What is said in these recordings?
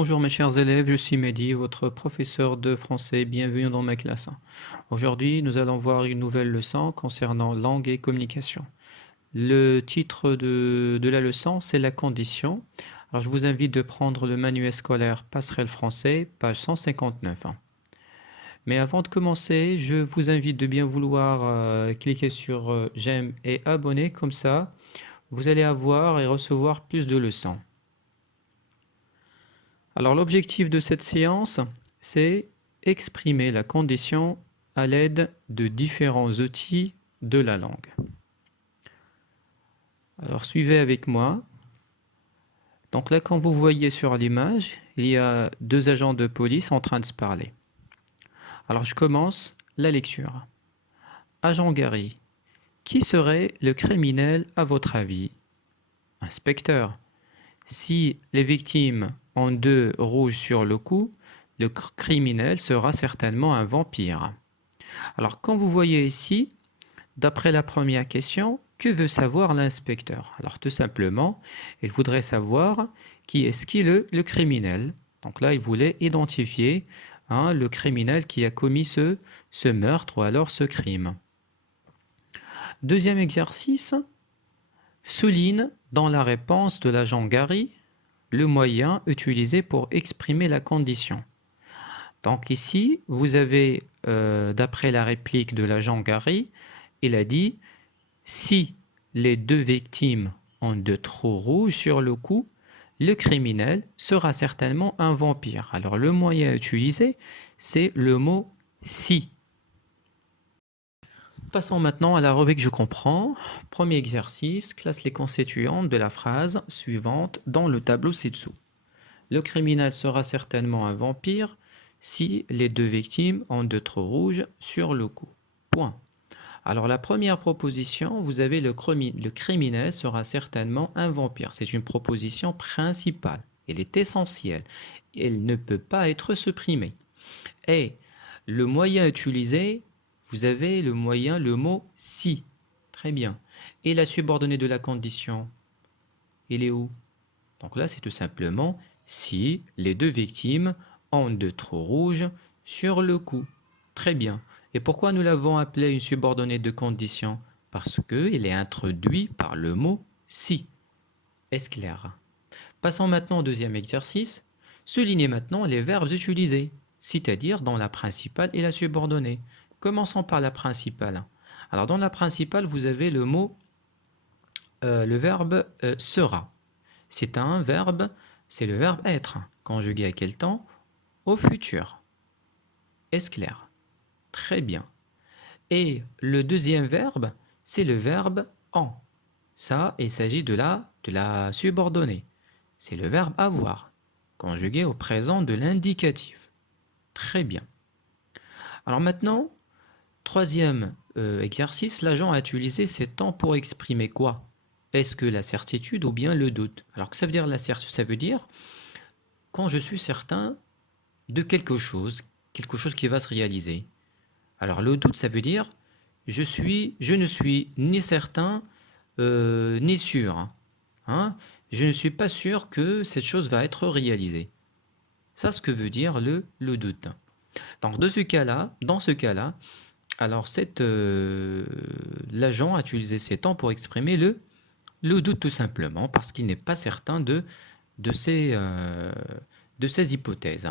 Bonjour mes chers élèves, je suis Mehdi, votre professeur de français. Bienvenue dans ma classe. Aujourd'hui, nous allons voir une nouvelle leçon concernant langue et communication. Le titre de la leçon, c'est la condition. Alors, je vous invite de prendre le manuel scolaire Passerelle français, page 159. Mais avant de commencer, je vous invite de bien vouloir cliquer sur j'aime et abonner, comme ça, vous allez avoir et recevoir plus de leçons. Alors l'objectif de cette séance, c'est exprimer la condition à l'aide de différents outils de la langue. Alors suivez avec moi. Donc là, quand vous voyez sur l'image, il y a deux agents de police en train de se parler. Alors je commence la lecture. Agent Gary, qui serait le criminel à votre avis? Inspecteur, si les victimes ont deux rouges sur le cou, le criminel sera certainement un vampire. Alors, quand vous voyez ici, d'après la première question, que veut savoir l'inspecteur? Alors, tout simplement, il voudrait savoir qui est le criminel. Donc là, il voulait identifier le criminel qui a commis ce meurtre ou alors ce crime. Deuxième exercice, souligne dans la réponse de l'agent Gary le moyen utilisé pour exprimer la condition. Donc ici, vous avez, d'après la réplique de l'agent Gary, il a dit « Si les deux victimes ont de trous rouges sur le cou, le criminel sera certainement un vampire. » Alors le moyen utilisé, c'est le mot « si ». Passons maintenant à la rubrique « Je comprends ». Premier exercice, classe les constituantes de la phrase suivante dans le tableau ci-dessous. Le criminel sera certainement un vampire si les deux victimes ont de trous rouges sur le cou. Point. Alors la première proposition, vous avez le criminel sera certainement un vampire. C'est une proposition principale. Elle est essentielle. Elle ne peut pas être supprimée. Et le moyen utilisé, vous avez le mot « si ». Très bien. Et la subordonnée de la condition, elle est où? Donc là, c'est tout simplement si les deux victimes ont de trous rouges sur le cou. Très bien. Et pourquoi nous l'avons appelé une subordonnée de condition? Parce qu'il est introduit par le mot si. Est-ce clair? Passons maintenant au deuxième exercice. Soulignez maintenant les verbes utilisés, c'est-à-dire dans la principale et la subordonnée. Commençons par la principale. Alors dans la principale, vous avez le verbe sera. C'est le verbe être, conjugué à quel temps? Au futur. Est-ce clair? Très bien. Et le deuxième verbe, c'est le verbe en. Ça, il s'agit de la subordonnée. C'est le verbe avoir, conjugué au présent de l'indicatif. Très bien. Alors maintenant, troisième exercice, l'agent a utilisé ces temps pour exprimer quoi? Est-ce que la certitude ou bien le doute? Alors que ça veut dire la certitude? Ça veut dire quand je suis certain de quelque chose qui va se réaliser. Alors le doute, ça veut dire je ne suis ni certain ni sûr. Je ne suis pas sûr que cette chose va être réalisée. Ça, ce que veut dire le doute. Donc dans ce cas-là, alors l'agent a utilisé ces temps pour exprimer le doute tout simplement parce qu'il n'est pas certain de ces hypothèses.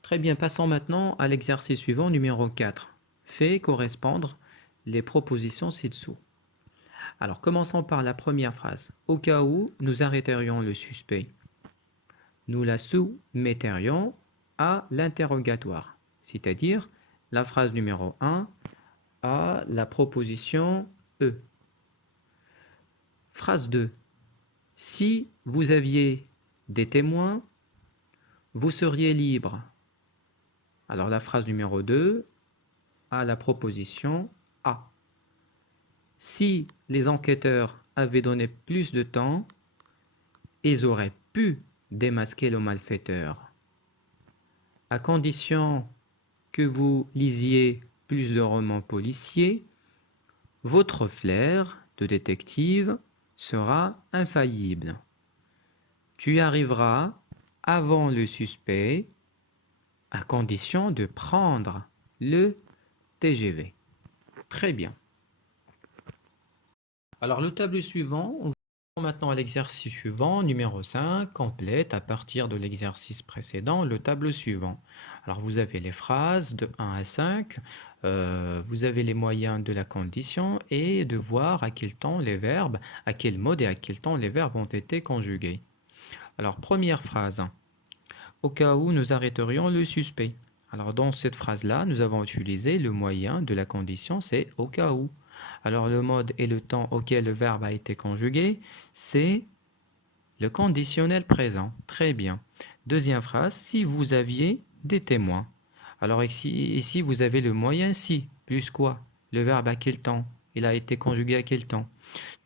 Très bien, passons maintenant à l'exercice suivant, numéro 4. Fait correspondre les propositions ci-dessous. Alors, commençons par la première phrase. Au cas où nous arrêterions le suspect, nous la soumetterions à l'interrogatoire. C'est-à-dire, la phrase numéro 1 à la proposition E. Phrase 2. Si vous aviez des témoins, vous seriez libre. Alors la phrase numéro 2 à la proposition A. Si les enquêteurs avaient donné plus de temps, ils auraient pu démasquer le malfaiteur. À condition que vous lisiez plus de romans policiers, votre flair de détective sera infaillible. Tu y arriveras avant le suspect à condition de prendre le TGV. Très bien. Alors, le tableau suivant, on va maintenant à l'exercice suivant, numéro 5, complète à partir de l'exercice précédent le tableau suivant. Alors, vous avez les phrases de 1 à 5, vous avez les moyens de la condition et de voir à quel temps les verbes, à quel mode et à quel temps les verbes ont été conjugués. Alors, première phrase, au cas où nous arrêterions le suspect. Alors, dans cette phrase-là, nous avons utilisé le moyen de la condition, c'est au cas où. Alors, le mode et le temps auquel le verbe a été conjugué, c'est le conditionnel présent. Très bien. Deuxième phrase, si vous aviez des témoins. Alors, ici vous avez le moyen si, plus quoi? Le verbe à quel temps? Il a été conjugué à quel temps?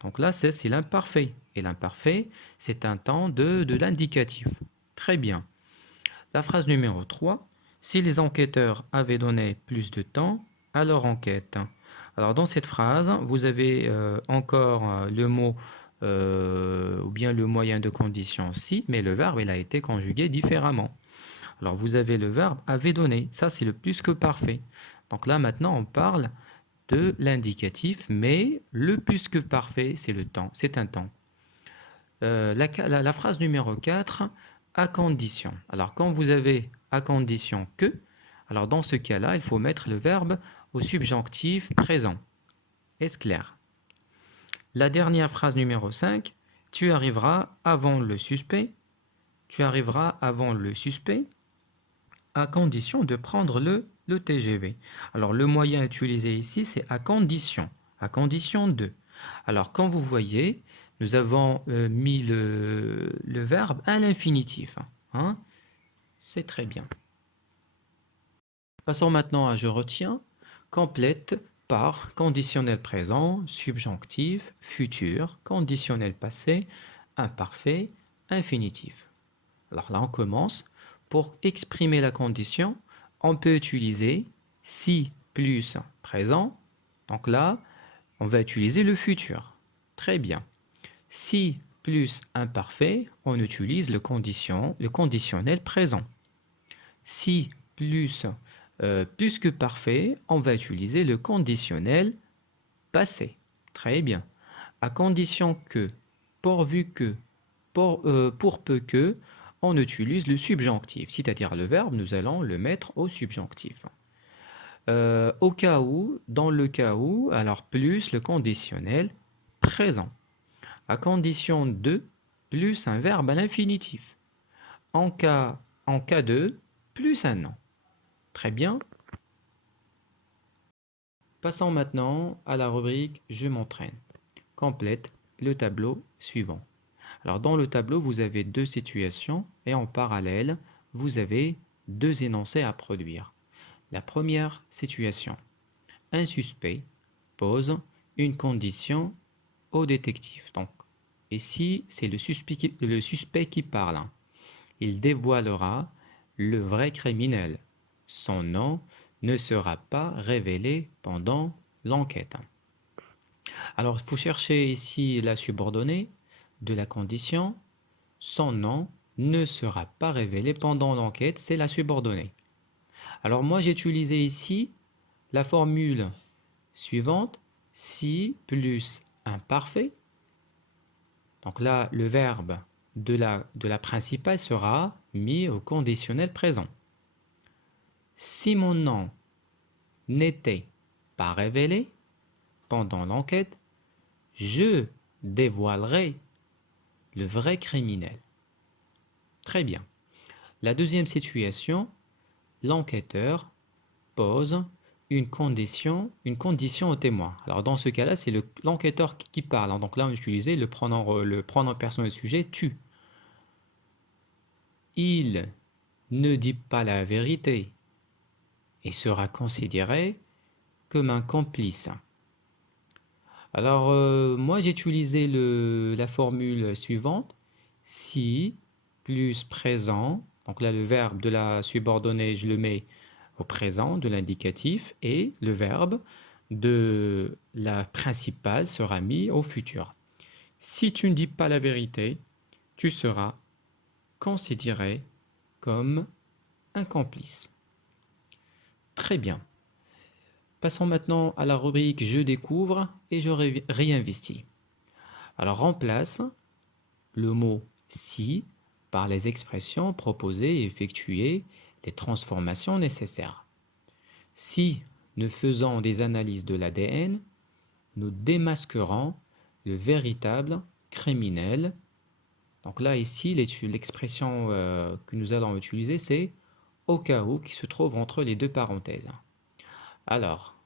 Donc là, c'est l'imparfait. Et l'imparfait, c'est un temps de l'indicatif. Très bien. La phrase numéro 3, si les enquêteurs avaient donné plus de temps à leur enquête. Alors dans cette phrase, vous avez encore le mot ou bien le moyen de condition si, mais le verbe il a été conjugué différemment. Alors vous avez le verbe avait donné, ça c'est le plus que parfait. Donc là maintenant on parle de l'indicatif, mais le plus que parfait c'est le temps, c'est un temps. La phrase numéro 4, à condition. Alors quand vous avez à condition que, alors dans ce cas-là, il faut mettre le verbe au subjonctif présent. Est-ce clair? La dernière phrase numéro 5, tu arriveras avant le suspect. Tu arriveras avant le suspect à condition de prendre le TGV. Alors le moyen utilisé ici, c'est à condition de. Alors quand vous voyez, nous avons mis le verbe à l'infinitif. Hein? C'est très bien. Passons maintenant à je retiens. Complète par conditionnel présent, subjonctif, futur, conditionnel passé, imparfait, infinitif. Alors là, on commence. Pour exprimer la condition, on peut utiliser si plus présent. Donc là, on va utiliser le futur. Très bien. Si plus imparfait, on utilise le conditionnel présent. Si plus que parfait, on va utiliser le conditionnel passé. Très bien. À condition que, pourvu que, pour peu que, on utilise le subjonctif, c'est-à-dire le verbe, nous allons le mettre au subjonctif. Au cas où, dans le cas où, alors plus le conditionnel présent. À condition de, plus un verbe à l'infinitif. En cas de, plus un nom. Très bien. Passons maintenant à la rubrique Je m'entraîne. Complète le tableau suivant. Alors dans le tableau, vous avez deux situations et en parallèle, vous avez deux énoncés à produire. La première situation. Un suspect pose une condition au détective. Donc ici, c'est le suspect qui parle. Il dévoilera le vrai criminel. Son nom ne sera pas révélé pendant l'enquête. Alors, il faut chercher ici la subordonnée de la condition. Son nom ne sera pas révélé pendant l'enquête, c'est la subordonnée. Alors moi, j'ai utilisé ici la formule suivante, si plus imparfait. Donc là, le verbe de la principale sera mis au conditionnel présent. Si mon nom n'était pas révélé pendant l'enquête, je dévoilerai le vrai criminel. Très bien. La deuxième situation, l'enquêteur pose une condition au témoin. Alors dans ce cas-là, c'est l'enquêteur qui parle. Donc là, on utilise le pronom personnel sujet tu. Il ne dit pas la vérité et sera considéré comme un complice. Alors moi j'ai utilisé la formule suivante, si plus présent, donc là le verbe de la subordonnée je le mets au présent de l'indicatif et le verbe de la principale sera mis au futur. Si tu ne dis pas la vérité, tu seras considéré comme un complice. Très bien. Passons maintenant à la rubrique Je découvre et je réinvestis. Alors remplace le mot si par les expressions proposées et effectuer les transformations nécessaires. Si nous faisons des analyses de l'ADN, nous démasquerons le véritable criminel. Donc là, ici, l'expression que nous allons utiliser, c'est au cas où qui se trouve entre les deux parenthèses. Alors,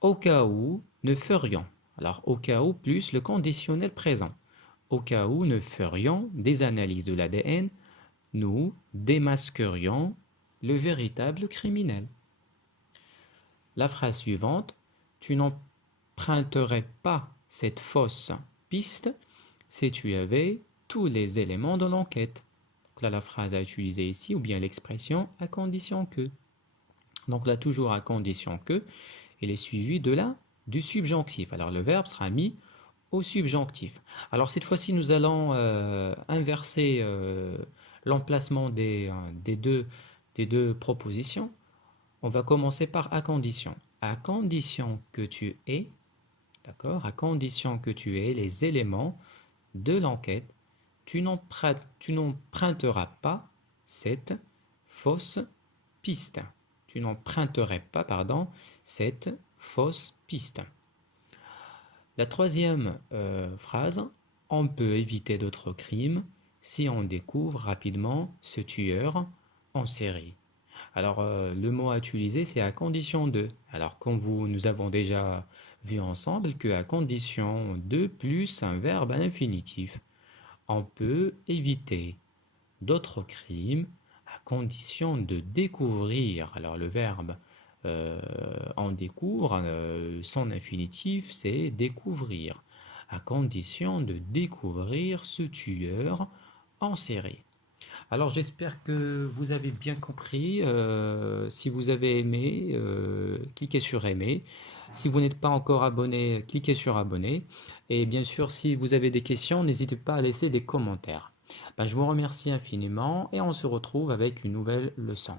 au cas où nous ferions. Alors, au cas où plus le conditionnel présent. Au cas où nous ferions des analyses de l'ADN, nous démasquerions le véritable criminel. La phrase suivante, tu n'emprunterais pas cette fausse piste si tu avais tous les éléments de l'enquête. Donc là, la phrase à utiliser ici, ou bien l'expression à condition que. Donc là, toujours à condition que, elle est suivie du subjonctif. Alors le verbe sera mis au subjonctif. Alors cette fois-ci, nous allons inverser l'emplacement des deux propositions. On va commencer par à condition. À condition que tu aies, d'accord, à condition que tu aies les éléments de l'enquête, tu n'emprunteras pas cette fausse piste. Tu n'emprunterais pas, pardon, cette fausse piste. La troisième phrase, on peut éviter d'autres crimes si on découvre rapidement ce tueur en série. Alors, le mot à utiliser, c'est à condition de. Alors, comme nous avons déjà vu ensemble que à condition de plus un verbe à l'infinitif, on peut éviter d'autres crimes à condition de découvrir. Alors, le verbe on découvre, son infinitif, c'est découvrir, à condition de découvrir ce tueur en série. Alors j'espère que vous avez bien compris. Si vous avez aimé, cliquez sur aimer. Si vous n'êtes pas encore abonné, cliquez sur abonner. Et bien sûr, si vous avez des questions, n'hésitez pas à laisser des commentaires. Ben, je vous remercie infiniment et on se retrouve avec une nouvelle leçon.